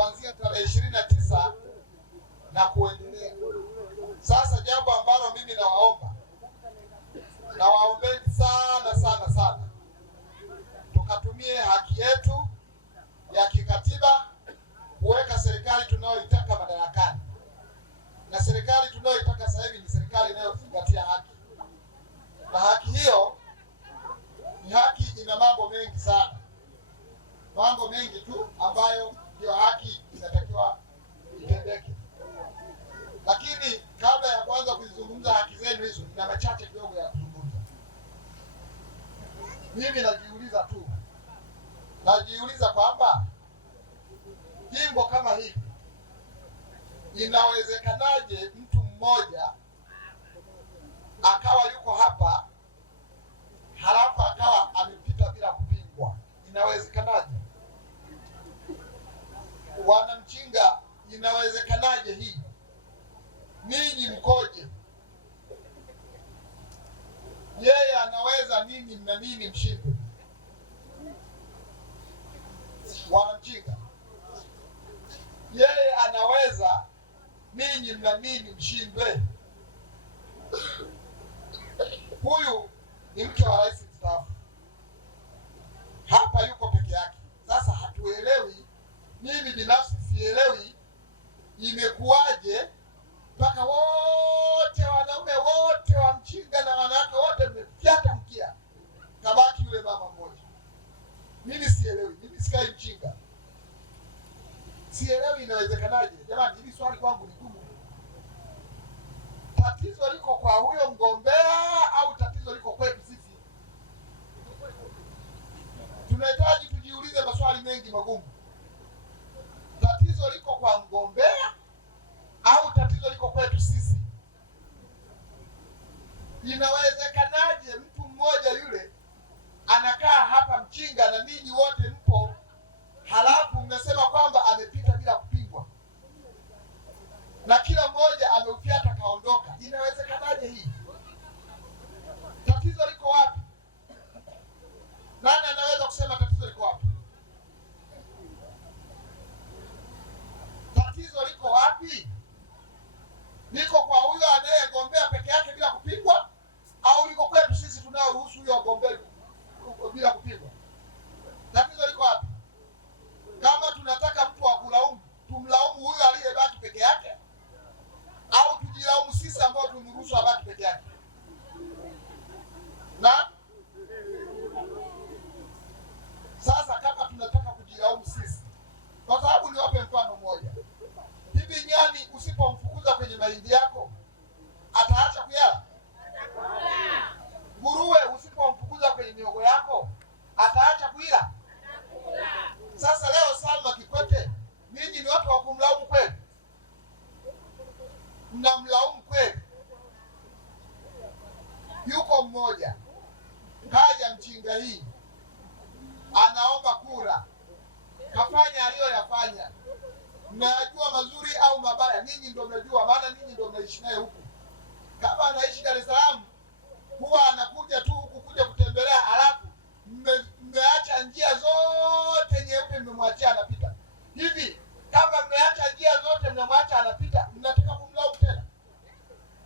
kuanzia tarehe 29 na kuendelea. Sasa jambo ambalo mimi nawaombeni sana, tukatumie haki yetu ya kikatiba kuweka serikali tunayoitaka madarakani, na serikali tunayoitaka sasa hivi ni serikali inayozingatia haki, na haki hiyo ni haki ina mambo mengi sana, mambo mengi tu ambayo hiyo haki inatakiwa itendeke. Lakini kabla ya kuanza kuzungumza haki zenu hizo, nina machache kidogo ya kuzungumza. Mimi najiuliza kwamba jimbo kama hili inawezekanaje mtu mmoja akawa yuko hapa halafu akawa amepita bila kupingwa? Inawezekanaje? Wanamchinga, inawezekanaje hii? Ninyi mkoje? Yeye anaweza nini mna nini mshindwe? Wanamchinga, yeye anaweza ninyi mna nini mshindwe? Huyu ni mke wa rais mstaafu, hapa yuko peke yake. Sasa hatuelewi, mimi binafsi sielewi imekuwaje mpaka wote wanaume wote wa Mchinga na wanawake wote mmefyata mkia, kabaki yule mama mmoja. Mimi sielewi, mimi sikai Mchinga, sielewi inawezekanaje. Jamani, hili swali kwangu ni gumu. Tatizo liko kwa huyo mgombea au tatizo liko kwetu sisi? Tunahitaji tujiulize maswali mengi magumu. Tatizo liko kwa mgombea au tatizo liko kwetu sisi? Inawezekanaje mtu mmoja yule anakaa hapa Mchinga na ninyi wote mpo, halafu mnasema kwamba amepita bila kupingwa na kila mmoja ameufyata kaondoka? Inawezekanaje hii? Tatizo liko wapi? Nani anaweza kusema tatizo liko wapi? Tatizo liko wapi? Liko kwa huyo anayegombea peke yake bila kupingwa, au liko kwetu sisi tunaoruhusu huyo agombee bila kupingwa? Tatizo liko wapi? Kama tunataka mtu wa kulaumu, tumlaumu huyo aliyebaki peke yake, au tujilaumu sisi ambao tumruhusu abaki peke yake? Na sasa kama tunataka kujilaumu sisi, kwa sababu niwape mfano mmoja. Hivi nyani usipomfukuza kwenye mahindi yako ataacha kuyala? Nguruwe usipomfukuza kwenye mihogo yako ataacha kuila? Sasa leo Salma Kikwete, ninyi ni watu wa kumlaumu kweli? Mnamlaumu kweli? Yuko mmoja kaja Mchinga hii anaomba kura, kafanya aliyoyafanya. Mnayajua mazuri au mabaya? Ninyi ndio mnajua, maana ninyi ndio mnaishi naye huku. Kama anaishi Dar es Salaam, huwa anakuja tu huku kuja kutembelea, halafu mmeacha njia zote nyeupe, mmemwachia anapita. Hivi kama mmeacha njia zote mnamwacha anapita, mnataka kumlaumu tena?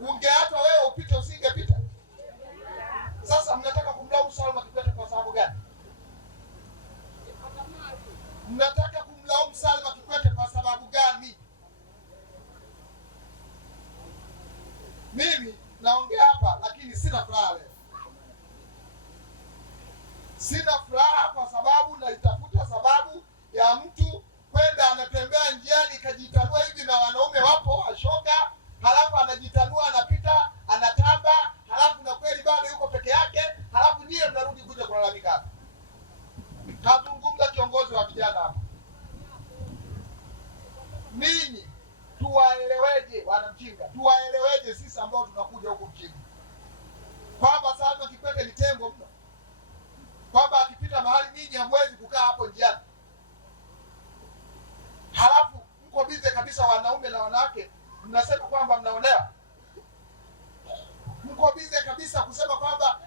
Ungeachwa wewe upite usingepita? Sasa mnataka kumlaumu Salma Kikwete kwa sababu gani? Mnataka kumlaumu Salma Kikwete kwa sababu gani? Mimi naongea hapa lakini sina furaha leo. Sina furaha kwa sababu naitafuta sababu ya mtu kwenda anatembea njiani kajitanua hivi na wanaume wapo ashoga, halafu anajitanua anapita anatamba, halafu na kweli bado yuko peke yake, halafu ndiye mnarudi kuja kulalamika hapa. Kazungumza kiongozi wa vijana hapa. Ninyi tuwaeleweje Wanamchinga? Tuwaeleweje sisi ambao tunakuja huku Mchinga kwamba Salma Kikwete ni tembo mno, kwamba akipita mahali ninyi hamwezi kukaa hapo njiani, halafu mko bize kabisa wanaume na wanawake mnasema kwamba mnaonewa? Mko bize kabisa kusema kwamba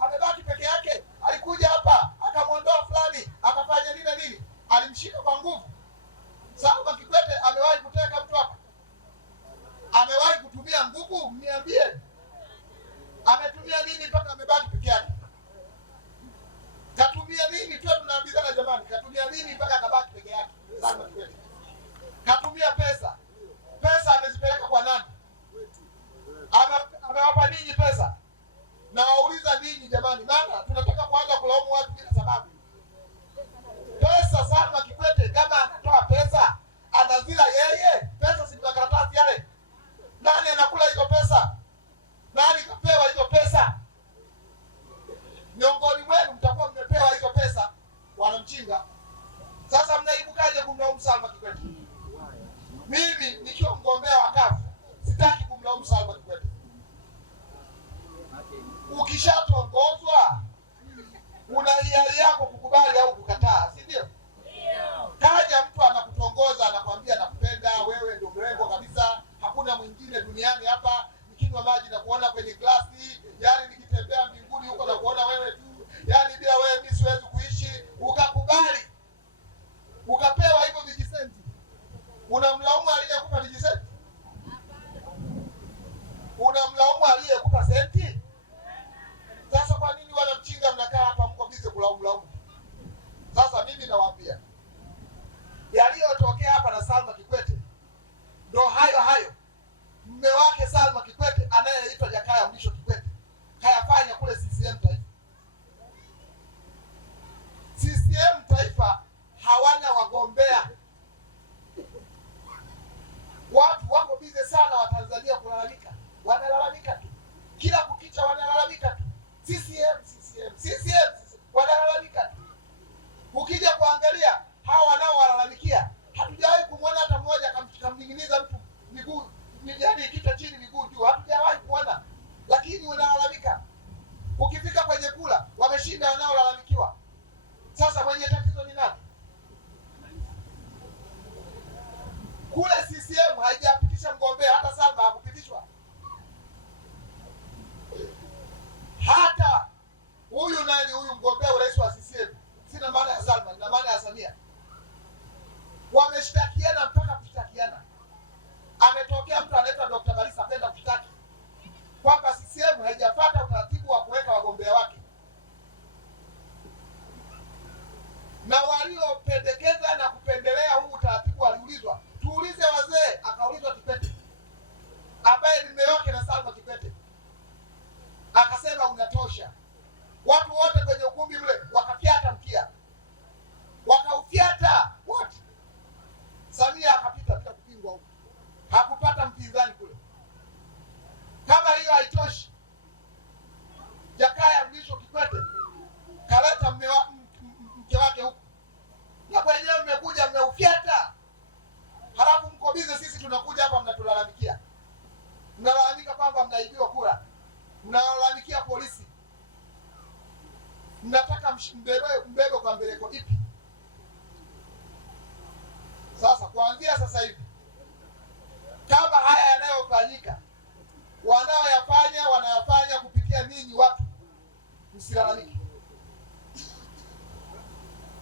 amebaki peke yake, alikuja hapa akamwondoa fulani akafanya nini na nini, alimshika kwa nguvu. Sawa, nini mpaka kabaki peke yake? Salma Kikwete katumia pesa amezipeleka kwa nani? Amewapa ninyi pesa? Na wauliza ninyi jamani, maana tunataka kuanza kulaumu watu bila sababu. Pesa Salma Kikwete kama anatoa pesa anazila yeye, pesa si makaratasi yale. Nani anakula hizo pesa? Nani kapewa hizo pesa? Miongoni mwenu mtakuwa mmepewa hizo pesa, wanamchinga. Sasa mnaibukaje kumlaumu Salma Kikwete? Mimi nikiwa mgombea wa CUF sitaki kumlaumu Salma Kikwete. Ukishatongozwa una hiari yako kukubali au kukataa, si ndio? Kaja mtu anakutongoza, anakwambia nakupenda, wewe ndio mrembo kabisa, hakuna mwingine duniani hapa, nikinywa maji na kuona kwenye glasi, yani nikitembea mbinguni huko na kuona wewe tu, yani bila wewe mimi siwezi kuishi. Ukakubali, ukapewa hivyo vijisenti, unamlaumu aliyekupa vijisenti? Unamlaumu aliyekupa senti? Sasa kwa nini wanamchinga mnakaa hapa mko bize kulaumu? Sasa mimi nawaambia yaliyotokea hapa na Salma Kikwete ndo hayo mume wake Salma Kikwete anayeitwa Jakaya Mrisho Kikwete hayafanya kule CCM Taifa. CCM Taifa hawana wagombea. Watu wako bize sana wa Tanzania kulalamika, wanalalamika tu kila kukicha, wanalalamika tu CCM wanalalamika tu. Ukija kuangalia hawa wanaowalalamikia, hatujawahi kumwona hata mmoja kamning'iniza mtu miguu, yaani kichwa chini miguu juu, hatujawahi kuona, lakini wanalalamika. Ukifika kwenye kula wameshinda wanaolalamikiwa. Sasa mwenye tatizo ni nani? Kule CCM haijapitisha mgombea, hata Salma hakupitishwa. Hata huyu nani, huyu mgombea urais wa CCM, sina maana ya Salma, nina maana ya Samia, wameshtakiana mpaka kushtakiana. Ametokea mtu anaitwa Dr. Malisa kwenda kushtaki kwamba CCM haijafuata utaratibu wa kuweka wagombea wake, na waliopendekeza na kupendelea huu utaratibu waliulizwa. Tuulize wazee, akaulizwa Kikwete ambaye ni mume wake na Salma Kikwete, akasema unatosha. Watu wote kwenye ukumbi mle wakafyata mkia, wakaufyata wote. Samia akapita bila kupingwa huko, hakupata mpinzani kule. Kama hiyo haitoshi, Jakaya Mrisho Kikwete kaleta mke wake huko, na kwenyewe mmekuja mmeufyata. Halafu mko bize, sisi tunakuja hapa mnatulalamikia, mnalalamika kwamba mnaibiwa kura, mnalalamikia polisi, mnataka mbebe kwa mbeleko ipi? Sasa kuanzia sasa hivi, kama haya yanayofanyika wanayafanya kupitia ninyi watu, msilalamike.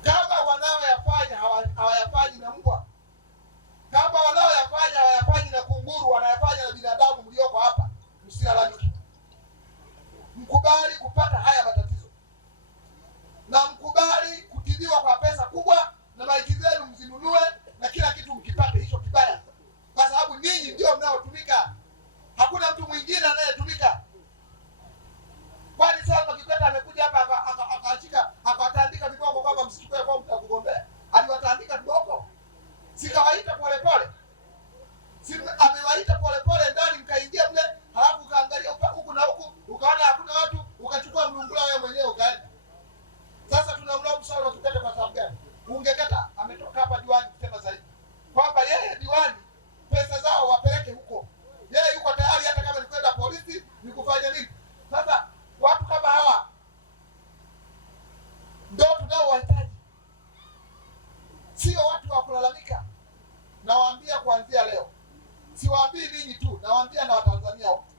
Kama wanaoyafanya hawayafanyi na mbwa, kama wanaoyafanya hawayafanyi na kunguru, wanayafanya na binadamu mlioko hapa, msilalamike. Mkubali kupata haya matatizo na mkubali kutibiwa kwa pesa kubwa, na maiti zenu mzinunue na kila kitu mkipate hicho kibaya, kwa sababu ninyi ndio mnaotumika, hakuna mtu mwingine anayetumika. Kwani Salma Kikwete amekuja hapa akashika akawatandika viboko kwamba msichukue fomu ya kugombea? Aliwatandika viboko? Sikawaita polepole? Si amewaita polepole ndani, mkaingia mle, halafu ukaangalia huku na huku, ukaona hakuna watu, ukachukua mlungula wewe mwenyewe ukaenda. Sasa tunamlaumu Salma Kikwete kwa sababu gani? Ungekata ametoka hapa diwani kusema zaidi kwamba yeye diwani pesa zao wapeleke huko, yeye yuko tayari hata kama ni kwenda polisi, ni kufanya nini. Sasa watu kama hawa ndio tunaowahitaji, sio watu wa kulalamika. Nawaambia kuanzia leo, siwaambii ninyi tu, nawaambia na Watanzania wote.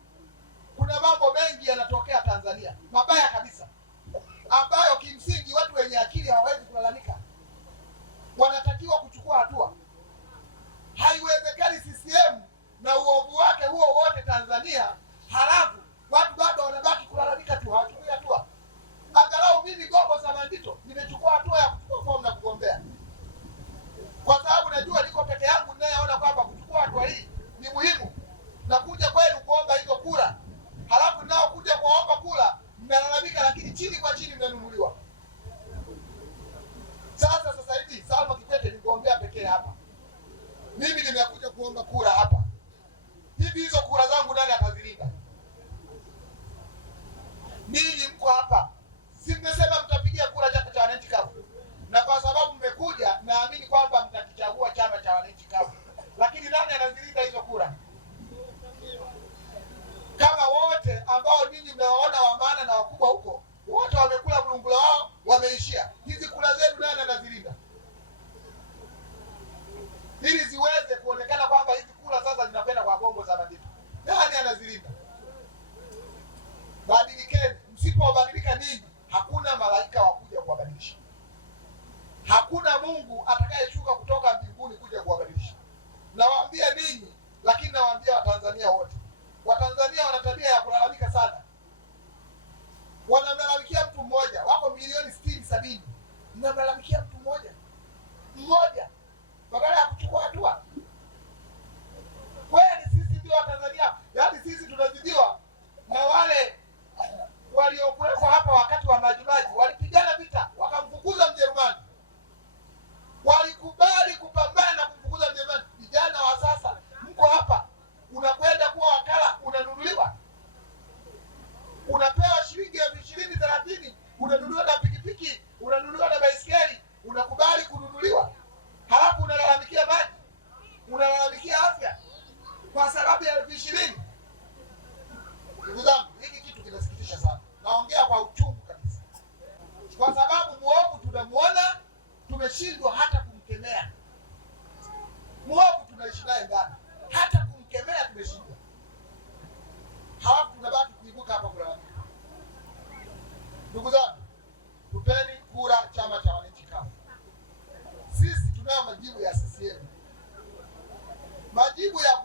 Kuna mambo mengi yanatokea Tanzania mabaya kabisa, ambayo kimsingi watu wenye akili hawawezi kulalamika, wanatakiwa kuchukua hatua. Haiwezekani CCM na uovu wake huo wote Tanzania, halafu watu bado wanabaki kulalamika tu, hawachukui hatua. Angalau mimi Gombo za Mandito nimechukua hatua ya kuchukua fomu na kugombea. kuomba kura hapa. Hivi hizo kura zangu nani atazilinda? Ninyi mko hapa, si mmesema mtapigia kura chama cha wananchi kafu, na kwa sababu mmekuja, naamini kwamba mtakichagua chama cha wananchi kafu, lakini nani anazilinda hizo kura? Kama wote ambao ninyi mnawaona wa maana na wakubwa huko wote wamekula mlungula wao, wameishia, hizi kura zenu nani anazilinda? Ili ziweze kuonekana kwamba hizi kura sasa zinapenda kwa bombo za banditu, nani anazilinda? Badilikeni. Msipobadilika ninyi, hakuna malaika wa kuja kuwabadilisha, hakuna Mungu atakayeshuka kutoka mbinguni kuja kuwabadilisha. Nawaambia ninyi, lakini nawaambia Watanzania wote. Watanzania wana tabia ya kulalamika sana, wanamlalamikia mtu mmoja, wako milioni 60-70, mnamlalamikia mtu mmoja badala ya kuchukua hatua. Kweli sisi ndio Watanzania? Yaani sisi tunazidiwa na wale waliokuwepo hapa wakati wa Majimaji, walipigana vita wakamfukuza Mjerumani, walikubali kupambana na kumfukuza Mjerumani. Vijana wa sasa mko hapa, unakwenda kuwa wakala, unanunuliwa, unapewa shilingi 20-30, unanunuliwa na pikipiki, unanunuliwa na baisikeli, unakubali kununuliwa, halafu unalalamikia maji, unalalamikia afya kwa sababu ya 20,000. Ndugu zangu, hiki kitu kinasikitisha sana. Naongea kwa uchungu kabisa, kwa sababu muovu tunamuona, tumeshindwa hata kumkemea. Muovu tunaishi naye ndani, hata kumkemea tumeshindwa, halafu tunabaki kuibuka hapa kulalamika. Ndugu zangu, tupeni kura chama cha wananchi kafu. Sisi tunayo majibu ya CCM, majibu ya